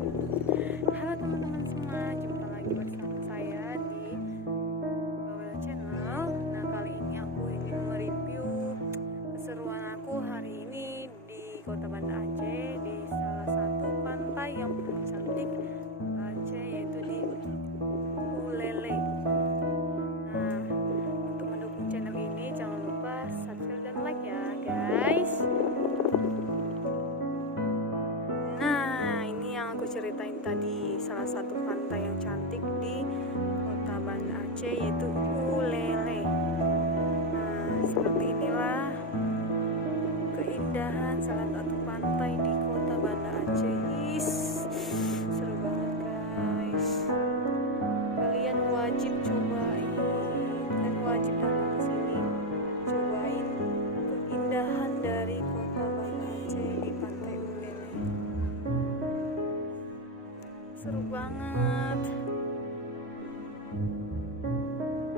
Halo teman-teman semua, jumpa lagi bersama saya di Bawel Channel. Nah, kali ini aku ingin mereview keseruan aku hari ini di Kota Banda Aceh, di salah satu pantai yang paling cantik Aceh, yaitu di Buleleng. Nah, untuk mendukung channel ini jangan lupa subscribe dan like ya guys. Aku ceritain tadi salah satu pantai yang cantik di Kota Banda Aceh, yaitu Buleleng. Nah, seperti inilah keindahan salah satu pantai di Kota Banda Aceh. Seru banget guys, kalian wajib cobain, kalian wajib datang ke sini, cobain keindahan dari Kota Banda Aceh di pantai Buleleng. Seru banget.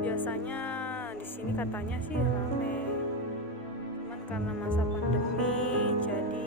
Biasanya di sini katanya sih rame, cuman karena masa pandemi jadi